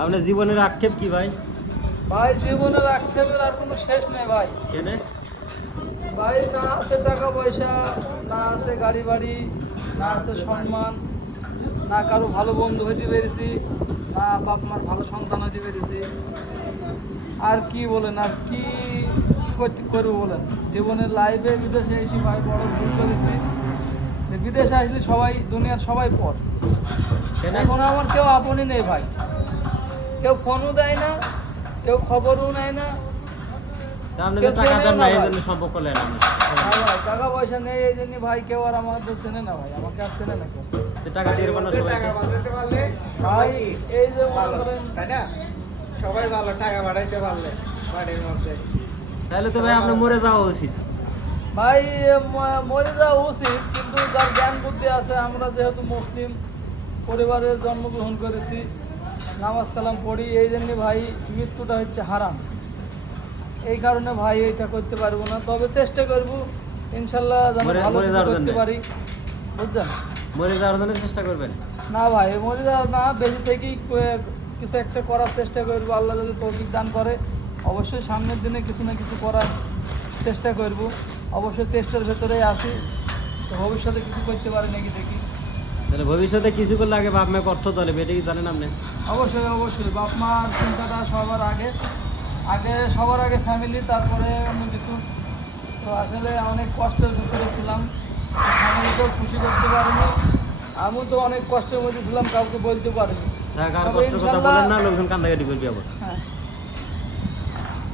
আপনার জীবনের আক্ষেপ কি ভাই? ভাই জীবনের আক্ষেপের আর কোনো শেষ নেই ভাই। কেনে? ভাই না আছে টাকা পয়সা, না আছে গাড়ি বাড়ি, না আছে সম্মান, না কারো ভালো বন্ধু হইতে পেরেছি, না বাপ মার ভালো সন্তান হইতে পেরেছি। আর কি বলেন, আর কি করতে করবো বলেন? জীবনের লাইফে বিদেশে এসে ভাই বড় ভুল করেছি। যে বিদেশে আসলে সবাই দুনিয়ার সবাই পর, কেনে? এখন আমার কেউ আপনই নেই ভাই। কেউ ফোনও দেয় না, কেউ খবরও নেয় না। তা আপনি কেউ তো টাকা চেনেও দেন না না, এই ভাই। জন্য সম্পর্ক নেন আপনি। হ্যাঁ ভাই, টাকা পয়সা নেই এই জন্য ভাই কেউ আর আমাদের চেনে না ভাই, আমাকে আর চেনে না কেউ। তো টাকা দিয়ে দেবেন না সবাইকে। ভাই এই যে মনে করেন, তাই না? সবাই ভালো, টাকা বাড়াইতে পারলে বাড়ির মধ্যে। তাহলে তো ভাই আপনার মরে যাওয়া উচিত। ভাই মরে যাওয়া উচিত, কিন্তু যার জ্ঞান বুদ্ধি আছে, আমরা যেহেতু মুসলিম পরিবারে জন্মগ্রহণ করেছি, নামাজ কালাম পড়ি, এই জন্য ভাই মৃত্যুটা হচ্ছে হারাম। এই কারণে ভাই এটা করতে পারবো না, তবে চেষ্টা করব ইনশাল্লাহ যেন ভালো মরে কিছু যাওয়ার করতে জন্যে? পারি, বুঝছেন? মরে যাওয়ার জন্য চেষ্টা করবেন। না ভাই মরে যাওয়া না, বেশি থেকেই কিছু একটা করার চেষ্টা করবো, আল্লাহ যদি তৌফিক দান করে। অবশ্যই সামনের দিনে কিছু না কিছু করার চেষ্টা করব, অবশ্যই চেষ্টার ভেতরেই আছি। তো ভবিষ্যতে কিছু করতে পারি নাকি দেখি। তাহলে ভবিষ্যতে কিছু করলে আগে বাপ মাকে অর্থ চলে, এটা কি জানেন আপনি? অবশ্যই অবশ্যই, বাপ মার চিন্তাটা সবার আগে, সবার আগে ফ্যামিলি, তারপরে অন্য কিছু। তো আসলে অনেক কষ্টের ভিতরে ছিলাম, ফ্যামিলিকেও খুশি করতে পারিনি, আমিও তো অনেক কষ্টের মধ্যে ছিলাম, কাউকে বলতে পারিনি। কার তবে কষ্টের কথা ইনশাল্লাহ, বলেন না, লোকজন কান্দাকাটি করবে আবার। হ্যাঁ